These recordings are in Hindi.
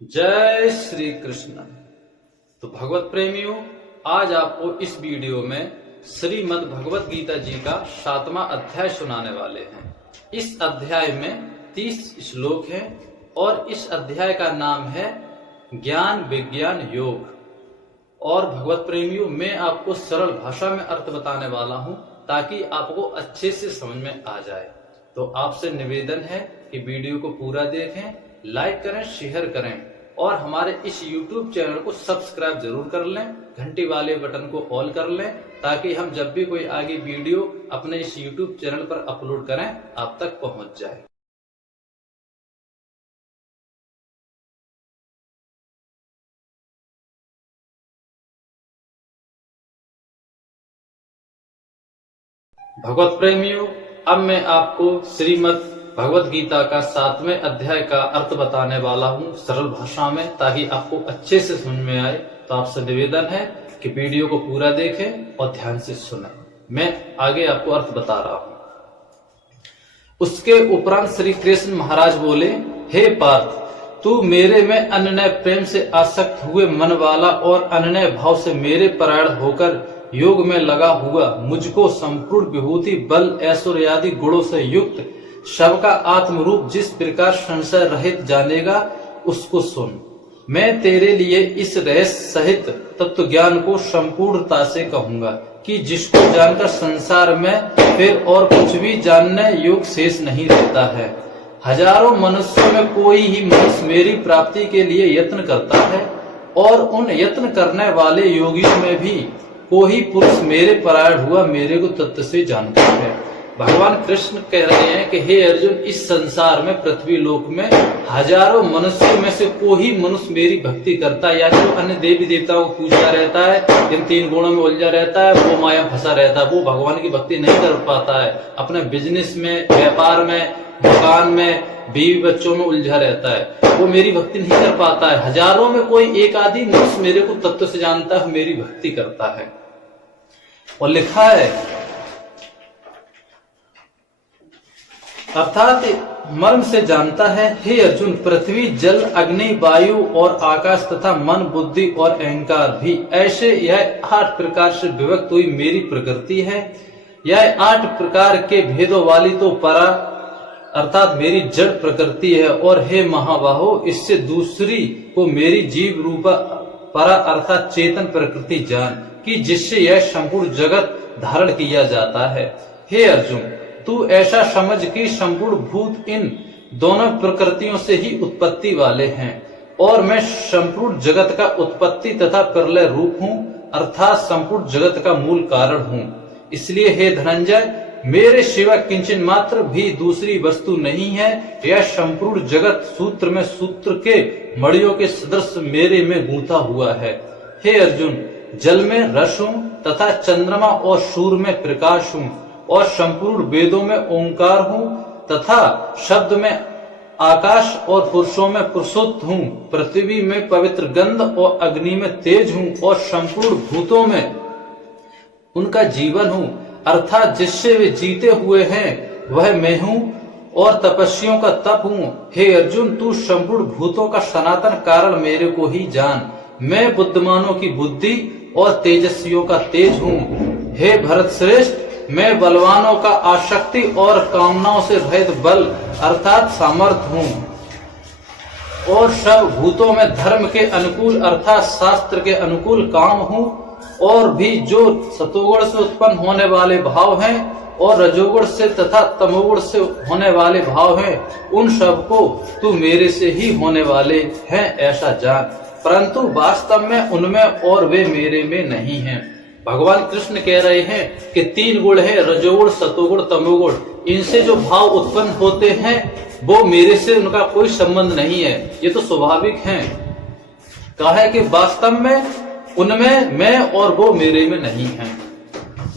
जय श्री कृष्ण। तो भगवत प्रेमियों, आज आपको इस वीडियो में श्रीमद् भगवत गीता जी का 7वां अध्याय सुनाने वाले हैं। इस अध्याय में 30 श्लोक हैं और इस अध्याय का नाम है ज्ञान विज्ञान योग। और भगवत प्रेमियों, मैं आपको सरल भाषा में अर्थ बताने वाला हूं ताकि आपको अच्छे से समझ में आ जाए। तो आपसे निवेदन है कि वीडियो को पूरा देखें, लाइक करें, शेयर करें और हमारे इस YouTube चैनल को सब्सक्राइब जरूर कर लें। घंटी वाले बटन को ऑल कर लें ताकि हम जब भी कोई आगे वीडियो अपने इस YouTube चैनल पर अपलोड करें आप तक पहुंच जाए। भगवत प्रेमियों, अब मैं आपको श्रीमद् भगवत गीता का 7वें अध्याय का अर्थ बताने वाला हूं सरल भाषा में, ताकि आपको अच्छे से समझ में आए। तो आपसे निवेदन है कि वीडियो को पूरा देखें और ध्यान से सुनें। मैं आगे आपको अर्थ बता रहा हूं। उसके उपरांत श्री कृष्ण महाराज बोले, हे पार्थ, तू मेरे में अनन्य प्रेम से आसक्त हुए मन वाला और अनन्य भाव से मेरे परायण होकर योग में लगा हुआ मुझको संपूर्ण विभूति बल ऐश्वर्य आदि गुणों से युक्त सबका आत्म रूप जिस प्रकार संशय रहित जानेगा उसको सुन। मैं तेरे लिए इस रहस्य सहित तत्व ज्ञान को संपूर्णता से कहूंगा कि जिसको जानकर संसार में फिर और कुछ भी जानने योग शेष नहीं रहता है। हजारों मनुष्यों में कोई ही मनुष्य मेरी प्राप्ति के लिए यत्न करता है और उन यत्न करने वाले योगियों में भी कोई पुरुष मेरे परायण हुआ मेरे को तत्व से जानता है। भगवान कृष्ण कह रहे हैं कि हे अर्जुन, इस संसार में पृथ्वी लोक में हजारों मनुष्यों में से कोई मनुष्य मेरी भक्ति करता है, यानी जो अन्य देवी देवताओं को पूजता रहता है, इन 3 गुणों में उलझा रहता है, वो माया फंसा रहता है, वो भगवान की भक्ति नहीं कर पाता है। अपने बिजनेस में, व्यापार में, दुकान में, बीवी बच्चों में उलझा रहता है, वो मेरी भक्ति नहीं कर पाता है। हजारों में कोई एक आदि मनुष्य मेरे को तत्व से जानता है, मेरी भक्ति करता है। और लिखा है अर्थात मर्म से जानता है। हे अर्जुन, पृथ्वी जल अग्नि वायु और आकाश तथा मन बुद्धि और अहंकार भी ऐसे यह 8 प्रकार से विभक्त हुई मेरी प्रकृति है। यह 8 प्रकार के भेदों वाली तो परा अर्थात मेरी जड़ प्रकृति है। और हे महाबाहो, इससे दूसरी को मेरी जीव रूपा परा अर्थात चेतन प्रकृति जान कि जिससे यह संपूर्ण जगत धारण किया जाता है। हे अर्जुन, तू ऐसा समझ कि संपूर्ण भूत इन दोनों प्रकृतियों से ही उत्पत्ति वाले हैं और मैं संपूर्ण जगत का उत्पत्ति तथा प्रलय रूप हूँ, अर्थात संपूर्ण जगत का मूल कारण हूँ। इसलिए हे धनंजय, मेरे सिवा किंचन मात्र भी दूसरी वस्तु नहीं है। यह संपूर्ण जगत सूत्र में सूत्र के मणियों के सदृश मेरे में गूंथा हुआ है। हे अर्जुन, जल में रस हूँ तथा चंद्रमा और सूर्य में प्रकाश हूँ और संपूर्ण वेदों में ओंकार हूँ तथा शब्द में आकाश और पुरुषों में पुरुषोत्त हूँ। पृथ्वी में पवित्र गंध और अग्नि में तेज हूँ और संपूर्ण भूतों में उनका जीवन हूँ, अर्थात जिससे वे जीते हुए हैं वह मैं हूँ और तपस्वियों का तप हूँ। हे अर्जुन, तू संपूर्ण भूतों का सनातन कारण मेरे को ही जान। मैं बुद्धिमानों की बुद्धि और तेजस्वियों का तेज हूँ। हे भरत श्रेष्ठ, मैं बलवानों का आसक्ति और कामनाओं से रहित बल अर्थात सामर्थ्य हूँ और सब भूतों में धर्म के अनुकूल अर्थात शास्त्र के अनुकूल काम हूँ। और भी जो सतोगुण से उत्पन्न होने वाले भाव हैं और रजोगुण से तथा तमोगुण से होने वाले भाव हैं, उन सब को तू मेरे से ही होने वाले हैं ऐसा जान, परंतु वास्तव में उनमें और वे मेरे में नहीं हैं। भगवान कृष्ण कह रहे हैं कि 3 गुण है, रजोगुण, सतोगुण, तमोगुण। इनसे जो भाव उत्पन्न होते हैं वो मेरे से उनका कोई संबंध नहीं है, ये तो स्वाभाविक है। कहा है कि वास्तव में उनमें मैं और वो मेरे में नहीं है।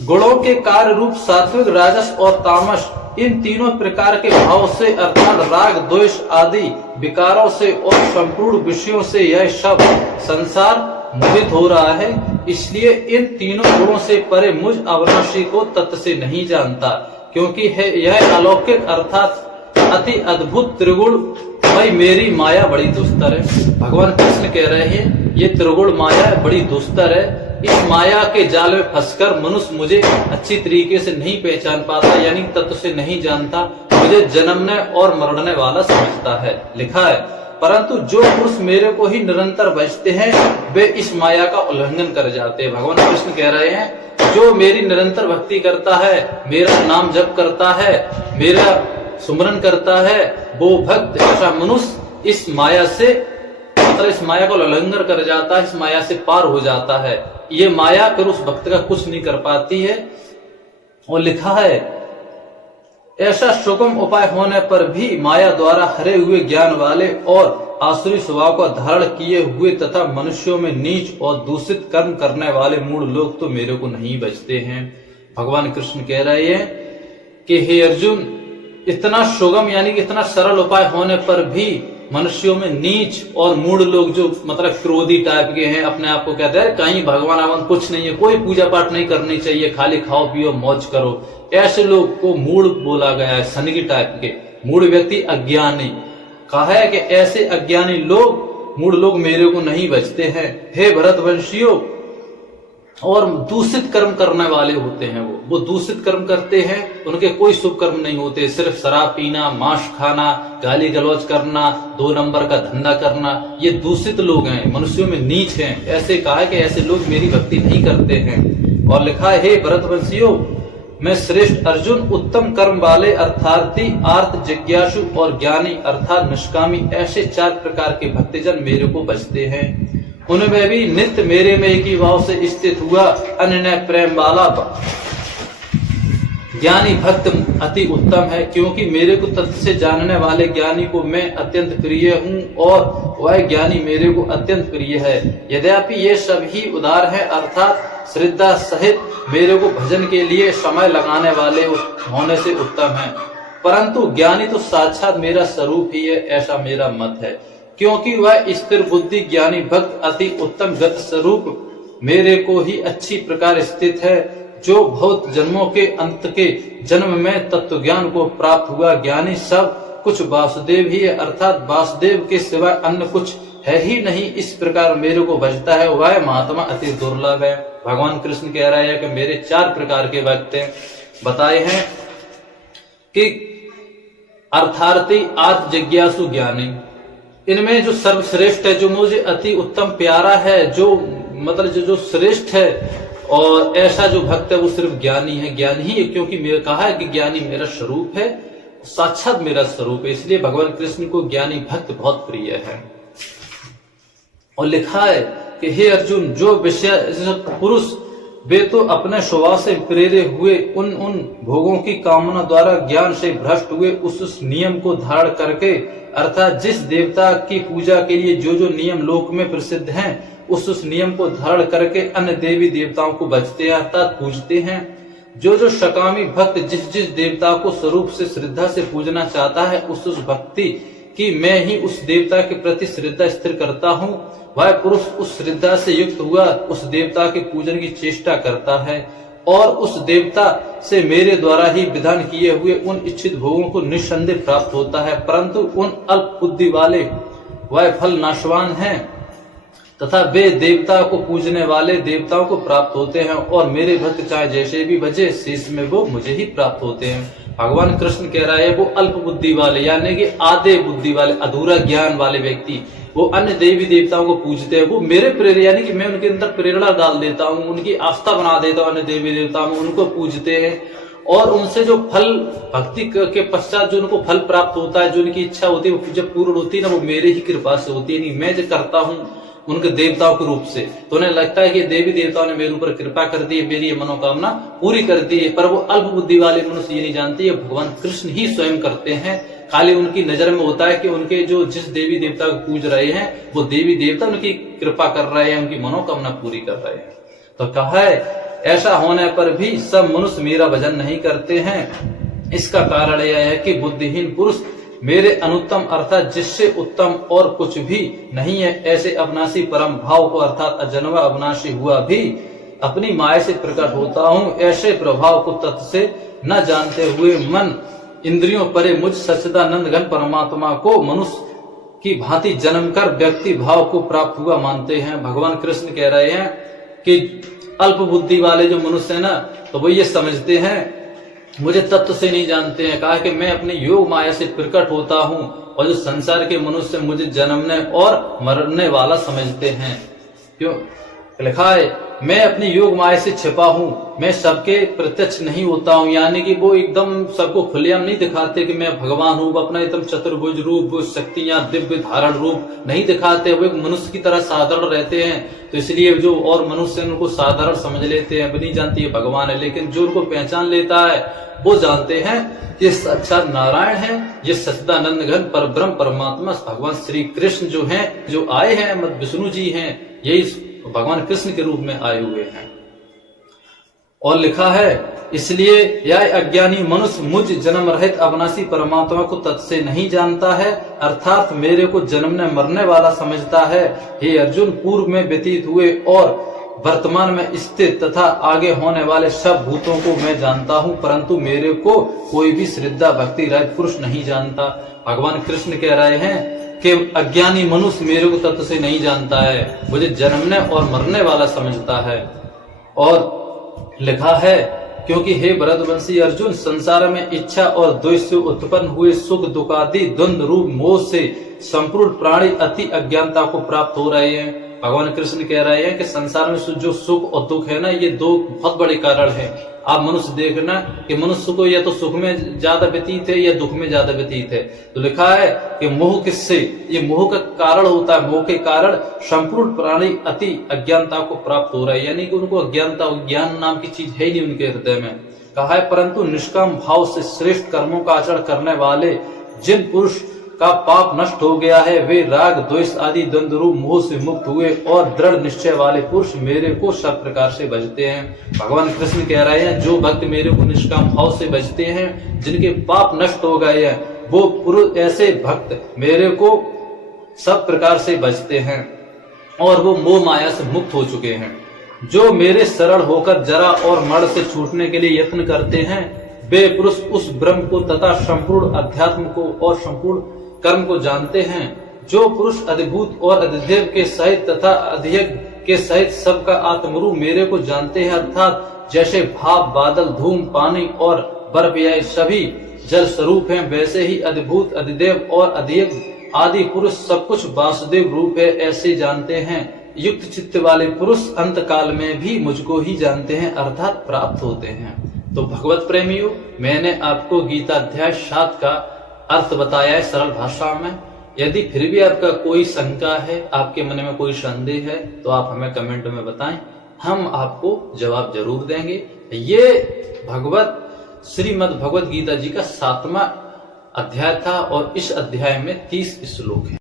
गुणों के कार्य रूप सात्विक, राजस और तामस, इन तीनों प्रकार के भाव से अर्थात राग द्वेष आदि विकारों से और संपूर्ण विषयों से यह सब संसार मोहित हो रहा है। इसलिए इन तीनों गुणों से परे मुझ अविनाशी को तत्व से नहीं जानता, क्योंकि यह अलौकिक अर्थात अति अद्भुत त्रिगुण भाई मेरी माया बड़ी दुस्तर है। भगवान कृष्ण कह रहे हैं ये त्रिगुण माया बड़ी दुस्तर है। इस माया के जाल में फंसकर मनुष्य मुझे अच्छी तरीके से नहीं पहचान पाता, यानी तत्व से नहीं जानता, मुझे जन्मने और मरने वाला समझता है। लिखा है परंतु जो पुरुष मेरे को ही निरंतर भजते हैं वे इस माया का उल्लंघन कर जाते हैं। भगवान कृष्ण कह रहे हैं जो मेरी निरंतर भक्ति करता है, मेरा नाम जप करता है, मेरा सुमरन करता है, वो भक्त ऐसा मनुष्य इस माया से मतलब इस माया को उल्लंघन कर जाता है, इस माया से पार हो जाता है। ये माया फिर उस भक्त का कुछ नहीं कर पाती है। और लिखा है ऐसा सुगम उपाय होने पर भी माया द्वारा हरे हुए ज्ञान वाले और आसुरी स्वभाव का धारण किए हुए तथा मनुष्यों में नीच और दूषित कर्म करने वाले मूढ़ लोग तो मेरे को नहीं बचते हैं। भगवान कृष्ण कह रहे हैं कि हे अर्जुन, इतना सुगम यानी कि इतना सरल उपाय होने पर भी मनुष्यों में नीच और मूढ़ लोग जो मतलब क्रोधी टाइप के हैं, अपने आप को कहते हैं कहीं भगवान आवन कुछ नहीं है, कोई पूजा पाठ नहीं करनी चाहिए, खाली खाओ पियो मौज करो, ऐसे लोग को मूढ़ बोला गया है। सनगी टाइप के मूढ़ व्यक्ति अज्ञानी कहा है कि ऐसे अज्ञानी लोग मूढ़ लोग मेरे को नहीं बचते हैं। हे भरतवंशियों, और दूषित कर्म करने वाले होते हैं वो दूषित कर्म करते हैं, उनके कोई शुभ कर्म नहीं होते, सिर्फ शराब पीना, मांस खाना, गाली गलौज करना, 2 नंबर का धंधा करना, ये दूषित लोग हैं, मनुष्यों में नीच हैं। ऐसे कहा है कि ऐसे लोग मेरी भक्ति नहीं करते हैं। और लिखा है हे भरतवंशियों, मैं श्रेष्ठ अर्जुन उत्तम कर्म वाले अर्थार्थी, आर्त जिज्ञासु और ज्ञानी अर्थात निष्कामी ऐसे 4 प्रकार के भक्तजन मेरे को बचते हैं। उनमें भी नित्य मेरे में एक ही भाव से स्थित हुआ अनन्य प्रेम वाला ज्ञानी भक्त अति उत्तम है, क्योंकि मेरे को तत्व से जानने वाले ज्ञानी को मैं अत्यंत प्रिय हूँ और वह ज्ञानी मेरे को अत्यंत प्रिय है। यद्यपि ये सभी उदार है अर्थात श्रद्धा सहित मेरे को भजन के लिए समय लगाने वाले होने से उत्तम है, परंतु ज्ञानी तो साक्षात मेरा स्वरूप ही है, ऐसा मेरा मत है। क्योंकि वह स्थिर बुद्धि ज्ञानी भक्त अति उत्तम गत स्वरूप मेरे को ही अच्छी प्रकार स्थित है, जो बहुत जन्मों के अंत के जन्म में तत्व ज्ञान को प्राप्त हुआ ज्ञानी सब कुछ वासुदेव ही है, अर्थात वासुदेव के सिवाय अन्य कुछ है ही नहीं, इस प्रकार मेरे को भजता है वह महात्मा अति दुर्लभ है। भगवान कृष्ण कह रहे हैं कि मेरे 4 प्रकार के भक्त बताए हैं कि अर्थार्थी, आर्त जिज्ञासु, ज्ञानी। इनमें जो सर्वश्रेष्ठ है, जो मुझे अति उत्तम प्यारा है, जो मतलब जो श्रेष्ठ है और ऐसा जो भक्त है वो सिर्फ ज्ञानी है, ज्ञानी ही है, क्योंकि मेरे कहा है कि ज्ञानी मेरा स्वरूप है, साक्षात मेरा स्वरूप है, इसलिए भगवान कृष्ण को ज्ञानी भक्त बहुत प्रिय है। और लिखा है कि हे अर्जुन, जो विषय पुरुष वे तो अपने स्वभाव से प्रेरित हुए उन भोगों की कामना द्वारा ज्ञान से भ्रष्ट हुए उस नियम को धारण करके अर्थात जिस देवता की पूजा के लिए जो नियम लोक में प्रसिद्ध हैं उस नियम को धारण करके अन्य देवी देवताओं को भजते हैं अर्थात पूजते हैं। जो सकामी भक्त जिस देवता को स्वरूप से श्रद्धा से पूजना चाहता है उस भक्ति कि मैं ही उस देवता के प्रति श्रद्धा स्थिर करता हूँ, वह पुरुष उस श्रद्धा से युक्त हुआ उस देवता के पूजन की चेष्टा करता है और उस देवता से मेरे द्वारा ही विधान किए हुए उन इच्छित भोगों को निस्संदेह प्राप्त होता है, परंतु उन अल्प बुद्धि वाले वह फल नाशवान हैं तथा वे देवता को पूजने वाले देवताओं को प्राप्त होते हैं और मेरे भक्त चाहे जैसे भी भजे शेष में वो मुझे ही प्राप्त होते हैं। भगवान कृष्ण कह रहा है वो अल्प बुद्धि वाले यानी कि आधे बुद्धि वाले अधूरा ज्ञान वाले व्यक्ति वो अन्य देवी देवताओं को पूजते हैं, वो मेरे प्रेरणा यानी कि मैं उनके अंदर प्रेरणा डाल देता हूँ, उनकी आस्था बना देता हूँ अन्य देवी देवताओं में, उनको पूजते हैं और उनसे जो फल भक्ति के पश्चात जो उनको फल प्राप्त होता है, जो उनकी इच्छा होती है जब पूर्ण होती है ना, वो मेरे ही कृपा से होती है, नहीं मैं जो करता हूँ उनके देवताओं के रूप से, तो उन्हें लगता है कि देवी देवताओं ने मेरे ऊपर कृपा कर दी है, मेरी ये मनोकामना पूरी कर दी है, पर वो अल्प बुद्धि वाले मनुष्य ये नहीं जानते ये भगवान कृष्ण ही स्वयं करते हैं। खाली उनकी नजर में होता है कि उनके जो जिस देवी देवता को पूज रहे हैं वो देवी देवता उनकी कृपा कर रहे हैं, उनकी मनोकामना पूरी कर रहे हैं। तो कहा है ऐसा होने पर भी सब मनुष्य मेरा भजन नहीं करते हैं, इसका कारण यह है कि बुद्धिहीन पुरुष मेरे अनुत्तम अर्थात जिससे उत्तम और कुछ भी नहीं है ऐसे अविनाशी परम भाव को अर्थात अजन्मा अविनाशी हुआ भी अपनी माया से प्रकट होता हूँ, ऐसे प्रभाव को तत्व से न जानते हुए मन इंद्रियों परे मुझ सच्चिदानंद घन परमात्मा को मनुष्य की भांति जन्मकर व्यक्ति भाव को प्राप्त हुआ मानते हैं। भगवान कृष्ण कह रहे हैं कि अल्प बुद्धि वाले जो मनुष्य है ना, तो वो ये समझते हैं मुझे तत्व से नहीं जानते हैं। कहा कि मैं अपने योग माया से प्रकट होता हूं, और जो संसार के मनुष्य मुझे जन्मने और मरने वाला समझते हैं। क्यों लिखा है, मैं अपनी योग माया से छिपा हूं, मैं सबके प्रत्यक्ष नहीं होता हूं। यानी कि वो एकदम सबको खुलेआम नहीं दिखाते कि मैं भगवान हूं, अपना एकदम चतुर्भुज रूप, शक्तियां, दिव्य धारण रूप नहीं दिखाते। वो एक मनुष्य की तरह साधारण रहते हैं, तो इसलिए जो और मनुष्य उनको साधारण समझ लेते हैं, नहीं जानती है भगवान है। लेकिन जो उनको पहचान लेता है वो जानते हैं ये साक्षात नारायण है, ये सच्चिदानंद घन परब्रह्म परमात्मा भगवान श्री कृष्ण जो हैं, जो आए हैं, मत विष्णु जी हैं, यही भगवान कृष्ण के रूप में आए हुए हैं। और लिखा है, इसलिए यह अज्ञानी मनुष्य मुझ जन्म रहित अविनाशी परमात्मा को तत् से नहीं जानता है, अर्थात मेरे को जन्मने मरने वाला समझता है। हे अर्जुन, पूर्व में व्यतीत हुए और वर्तमान में स्थित तथा आगे होने वाले सब भूतों को मैं जानता हूँ, परंतु मेरे को कोई भी श्रद्धा भक्ति रहित पुरुष नहीं जानता। भगवान कृष्ण कह रहे हैं कि अज्ञानी मनुष्य मेरे को तत्व से नहीं जानता है, मुझे जन्मने और मरने वाला समझता है। और लिखा है, क्योंकि हे भरतवंशी अर्जुन, संसार में इच्छा और द्वेष से उत्पन्न हुए सुख दुख आदि द्वंद्व रूप मोह से संपूर्ण प्राणी अति अज्ञानता को प्राप्त हो रहे हैं। भगवान कृष्ण कह रहे हैं कि संसार में जो सुख और दुख है ना, ये दो बहुत बड़े कारण है। आप मनुष्य देखना कि मनुष्य को या तो सुख में ज्यादा व्यतीत है या दुख में ज्यादा व्यतीत है। तो लिखा है कि मोह किससे, ये मोह का कारण होता है, मोह के कारण संपूर्ण प्राणी अति अज्ञानता को प्राप्त हो रहा है। यानी कि उनको अज्ञानता, ज्ञान नाम की चीज है ही नहीं उनके हृदय में। कहा है, परंतु निष्काम भाव से श्रेष्ठ कर्मों का आचरण करने वाले जिन पुरुष का पाप नष्ट हो गया है, वे राग द्वेष आदि द्वंद्व रूप मोह से मुक्त हुए और दृढ़ निश्चय वाले पुरुष मेरे को सब प्रकार से भजते हैं। भगवान कृष्ण कह रहे हैं, जो भक्त मेरे को निष्काम भाव से भजते हैं, जिनके पाप नष्ट हो गए हैं, वो पुरुष, ऐसे भक्त मेरे को सब प्रकार से भजते हैं और वो मोह माया से मुक्त हो चुके हैं। जो मेरे शरण होकर जरा और मरण से छूटने के लिए यत्न करते हैं, वे पुरुष उस ब्रह्म को तथा संपूर्ण अध्यात्म को और संपूर्ण कर्म को जानते हैं। जो पुरुष अद्भुत और अधिदेव के सहित तथा अधियज्ञ के सहित सबका आत्मरूप मेरे को जानते हैं, अर्थात जैसे भाप, बादल, धूम, पानी और बर्फ यह सभी जल स्वरूप हैं, वैसे ही अद्भुत, अधिदेव और अधियज्ञ आदि पुरुष सब कुछ वासुदेव रूप है, ऐसे जानते हैं। युक्त चित्त वाले पुरुष अंत काल में भी मुझको ही जानते हैं, अर्थात प्राप्त होते हैं। तो भगवत प्रेमियों, मैंने आपको गीता अध्याय 7 का अर्थ बताया है सरल भाषा में। यदि फिर भी आपका कोई शंका है, आपके मन में कोई संदेह है, तो आप हमें कमेंट में बताएं, हम आपको जवाब जरूर देंगे। ये श्रीमद् भगवत गीता जी का 7वां अध्याय था और इस अध्याय में 30 श्लोक है।